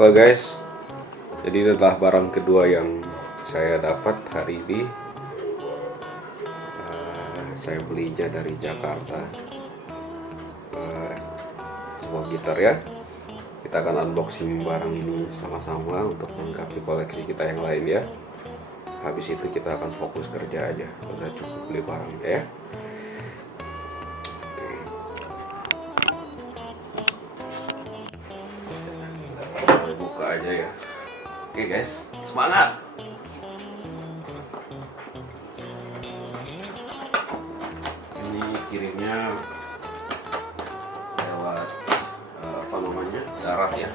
Halo guys, jadi ini adalah barang kedua yang saya dapat hari ini. Saya belinya dari Jakarta, sebuah gitar ya. Kita akan unboxing barang ini sama-sama untuk melengkapi koleksi kita yang lain ya. Habis itu kita akan fokus kerja aja, udah cukup beli barangnya ya. Buka aja ya. Oke guys, semangat. Ini kirimnya lewat apa namanya, darat ya.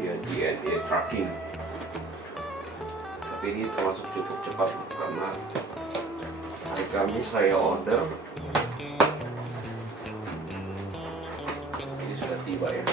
Via DNA tracking. Tapi ini termasuk cukup cepat karena hari Kamis saya order. Sudah tiba ya.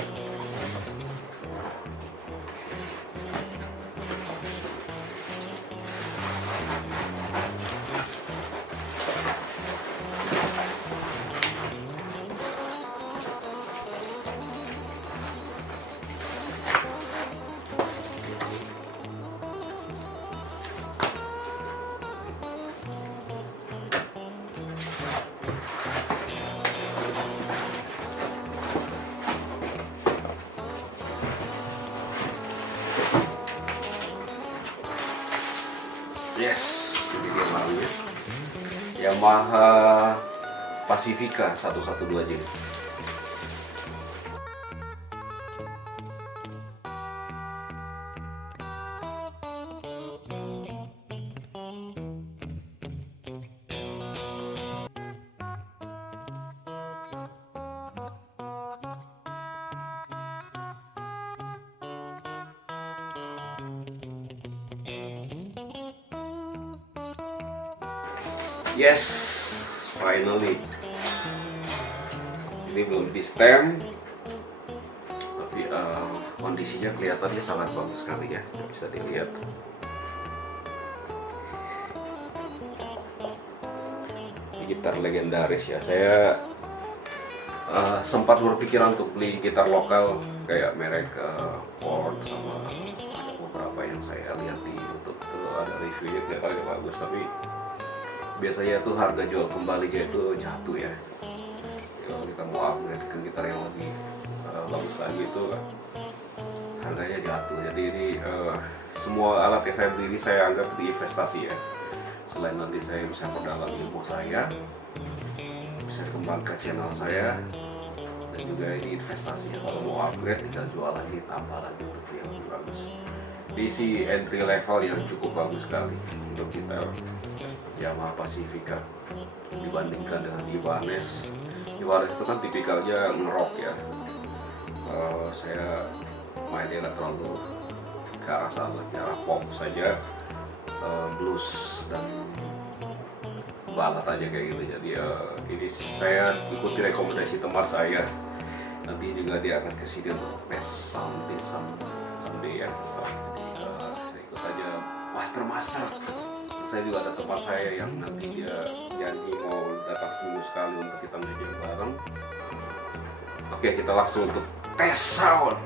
Yes, ini dia barangnya. Yamaha Pacifica 112J. Yes, finally. Ini belum di stem, tapi kondisinya kelihatannya sangat bagus sekali ya, bisa dilihat. Ini gitar legendaris ya. Saya sempat berpikiran untuk beli gitar lokal kayak merek Ford, sama ada beberapa yang saya lihat di YouTube tuh ada reviewnya kelihatannya bagus, tapi biasanya tuh harga jual kembalinya itu jatuh ya. Kalau kita mau upgrade ke gitar yang lebih bagus lagi itu harganya jatuh. Jadi ini semua alat yang saya beli ini saya anggap di investasi ya. Selain nanti saya bisa perdalam ilmu saya, bisa dikembangkan channel saya, dan juga ini investasi ya. Kalau mau upgrade tinggal jual lagi, tambah lagi untuk yang lebih bagus. Di si entry level yang cukup bagus sekali untuk gitar Yamaha Pacifica dibandingkan dengan Ibanez. Ibanez itu kan tipikalnya ngerok ya. Saya mainnya nggak terlalu ke arah sana, ke arah pop saja, blues dan balat aja kayak gitu. Jadi ini saya ikuti rekomendasi teman saya. Nanti juga dia akan kesini untuk tes someday ya. Saya ikut aja master. Saya juga ada teman saya yang nanti dia janji mau datang seminggu sekali untuk kita main bareng. Oke, kita langsung untuk tes sound.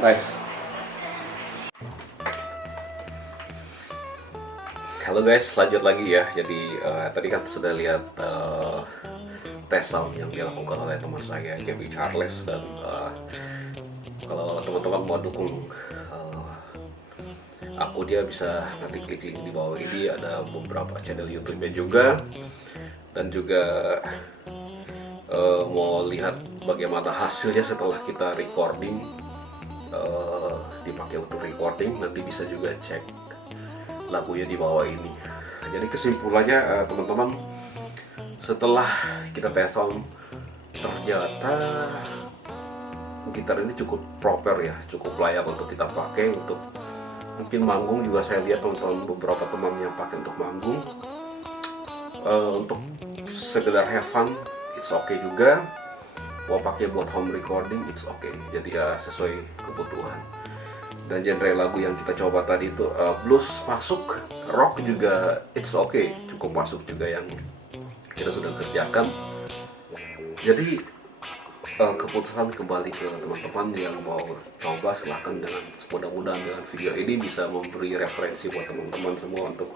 Nice. Halo guys, lanjut lagi ya. Jadi tadi kan sudah lihat tes sound yang dilakukan oleh teman saya, Gaby Charles, dan kalau teman-teman mau dukung aku, dia bisa nanti klik link di bawah ini, ada beberapa channel YouTube-nya juga, dan juga mau lihat bagaimana hasilnya setelah kita recording, dipakai untuk recording, nanti bisa juga cek lagunya di bawah ini. Jadi kesimpulannya teman-teman, setelah kita tes sound, ternyata gitar ini cukup proper ya, cukup layak untuk kita pakai untuk mungkin manggung juga. Saya lihat teman-teman, beberapa teman yang pakai untuk manggung, untuk sekedar have fun, it's okay juga. Mau pakai buat home recording, it's okay. Jadi ya sesuai kebutuhan. Dan genre lagu yang kita coba tadi itu blues masuk, rock juga it's okay, cukup masuk juga yang kita sudah kerjakan. Jadi keputusan kembali ke teman-teman yang mau coba, silahkan. Dengan mudah-mudahan dengan video ini bisa memberi referensi buat teman-teman semua untuk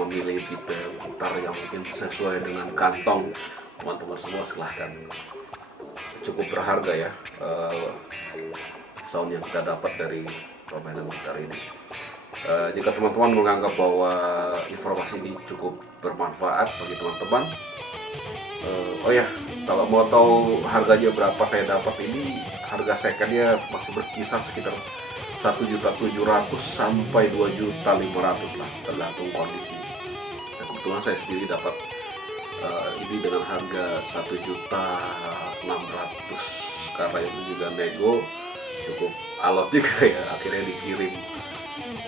memilih tipe gitar yang mungkin sesuai dengan kantong teman-teman semua. Silahkan, cukup berharga ya sound yang kita dapat dari permainan gitar ini. Jika teman-teman menganggap bahwa informasi ini cukup bermanfaat bagi teman-teman, oh ya, kalau mau tahu harganya berapa saya dapat ini, harga secondnya masih berkisar sekitar 1.700.000 sampai 2.500.000 lah, tergantung kondisi. Dan kebetulan saya sendiri dapat ini dengan harga 1.600.000, karena itu juga nego, cukup alot juga ya. Akhirnya dikirim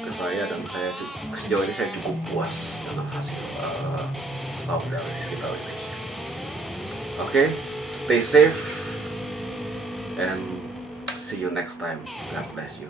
ke saya, dan saya sejauh ini saya cukup puas dengan hasil sound dari gitar ini. Okay, stay safe and see you next time. God bless you.